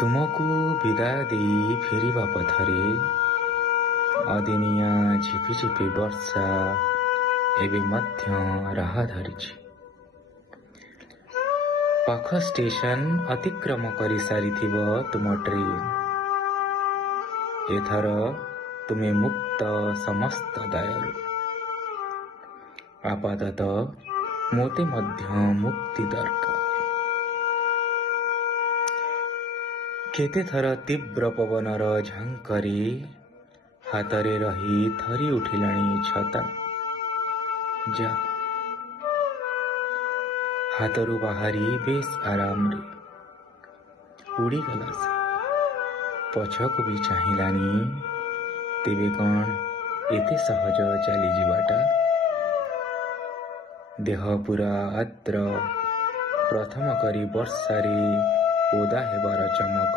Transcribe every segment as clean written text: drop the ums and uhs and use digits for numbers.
ତୁମକୁ ବିଦାୟ ଦେଇ ଫେରିବା ପଥରେ ଅଦିନିଆ ଝିପିଝିପି ବର୍ଷା ଏବେ ମଧ୍ୟ ରାହ ଧରିଛି। ପାଖ ଷ୍ଟେସନ ଅତିକ୍ରମ କରିସାରିଥିବ ତୁମ ଟ୍ରେନ୍। ଏଥର ତୁମେ ମୁକ୍ତ ସମସ୍ତ ଦାୟରୁ। ଆପାତତଃ ମୋତେ ମଧ୍ୟ ମୁକ୍ତି ଦରକାର। କେତେଥର ତୀବ୍ର ପବନର ଝାଙ୍କରେ ହାତରେ ରହି ଥରି ଉଠିଲାଣି ଛତା। ଯା ହାତରୁ ବାହାରି ବେଶ ଆରାମରେ ଉଡ଼ିଗଲା ସେ। ପଛକୁ ବି ଚାହିଁଲାନି। ତେବେ କ'ଣ ଏତେ ସହଜ ଚାଲିଯିବାଟା? ଦେହ ପୁରା ଆର୍ଦ୍ର। ପ୍ରଥମ କରି ବର୍ଷାରେ ଓଦା ହେବାର ଚମକ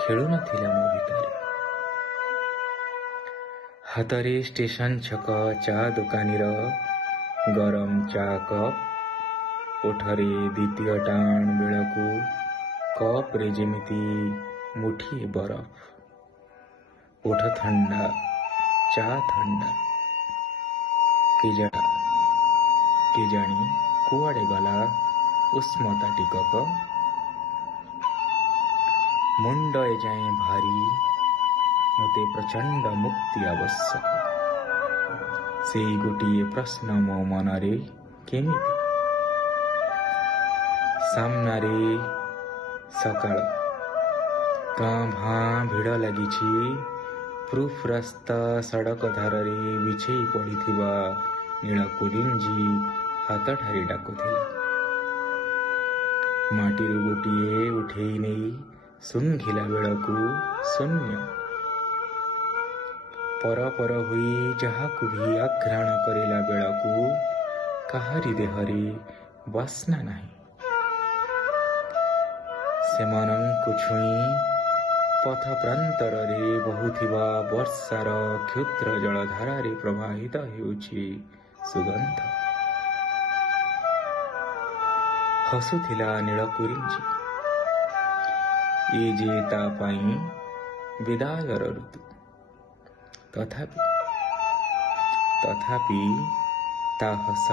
ଖେଳୁନଥିଲା ମୋ ଭିତରେ। ହାତରେ ଷ୍ଟେସନ ଛକ ଚା ଦୋକାନୀର ଗରମ ଚା କପ୍। ଓଠରେ ଦ୍ୱିତୀୟ ଟାଣ ବେଳକୁ କପ୍ରେ ଯେମିତି ମୁଠିଏ ବରଫ। ଓଠ ଥଣ୍ଡା, ଚା ଥଣ୍ଡା। କେଜାଣି କୁଆଡ଼େ ଗଲା ଉଷ୍ମତା ଟିକକ। ମୁଣ୍ଡ ଏଯାଏଁ ଭାରି। ମୋତେ ପ୍ରଚଣ୍ଡ ମୁକ୍ତି ଆବଶ୍ୟକ। ସେଇ ଗୋଟିଏ ପ୍ରଶ୍ନ ମୋ ମନରେ କେମିତି? ସାମ୍ନାରେ ସକାଳ। କାଁ ଭାଁ ଭିଡ଼ ଲାଗିଛି। ପ୍ରୁଫ୍ ରାସ୍ତା ସଡ଼କ ଧାରରେ ବିଛେଇ ପଡ଼ିଥିବା ନୀଳ କୁରିଞ୍ଜି ହାତଠାରି ଡାକୁଥିଲା। ମାଟିରୁ ଗୋଟିଏ ଉଠେଇ ନେଇ ଶୁଙ୍ଘିଲା ବେଳକୁ ଶୂନ୍ୟ। ପର ହୋଇ ଯାହାକୁ ବି ଆଘ୍ରାଣ କରିଲା ବେଳକୁ କାହାରି ଦେହରେ ବାସ୍ନା ନାହିଁ। ସେମାନଙ୍କୁ ଛୁଇଁ ପଥ ପ୍ରାନ୍ତରରେ ବହୁଥିବା ବର୍ଷାର କ୍ଷୁଦ୍ର ଜଳଧାରାରେ ପ୍ରବାହିତ ହେଉଛି ସୁଗନ୍ଧ। ହସୁଥିଲା ନୀଳ କୁରିଞ୍ଜି। ଏ ଯେ ତା ପାଇଁ ବିଦାୟର ଋତୁ। ତଥାପି ତା ହସ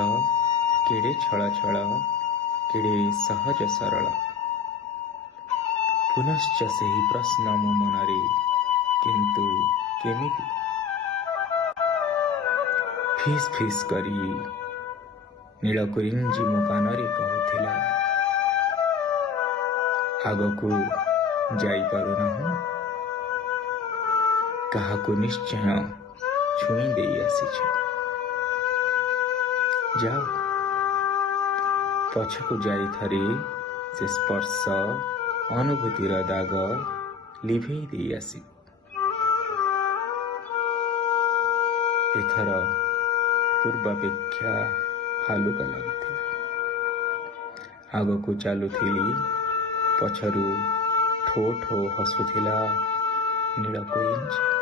କେଡ଼େ ଛଳ ଛଳ, କେଡ଼େ ସହଜ ସରଳ। ପୁନଶ୍ଚ ସେହି ପ୍ରଶ୍ନ ମୋ ମନରେ, କିନ୍ତୁ କେମିତି? ଫିସ୍ ଫିସ୍ କରି ନୀଳ କୁରିଞ୍ଜି ମୋ କାନରେ କହୁଥିଲା, ଆଗକୁ ଯାଇପାରୁନାହୁଁ? କାହାକୁ ନିଶ୍ଚୟ ଛୁଇଁ ଦେଇ ଆସିଛ। ଯାଅ, ପଛକୁ ଯାଇ ଥରେ ସେ ସ୍ପର୍ଶ ଅନୁଭୂତିର ଦାଗ ଲିଭେଇ ଦେଇ ଆସିବ। ଏଥର ପୂର୍ବାପେକ୍ଷା ହାଲୁକା ଲାଗୁଥିଲା। ଆଗକୁ ଚାଲୁଥିଲି, ପଛରୁ ଠୋ ଠୋ ହସୁଥିଲା ନୀଳ କୁରିଞ୍ଜି।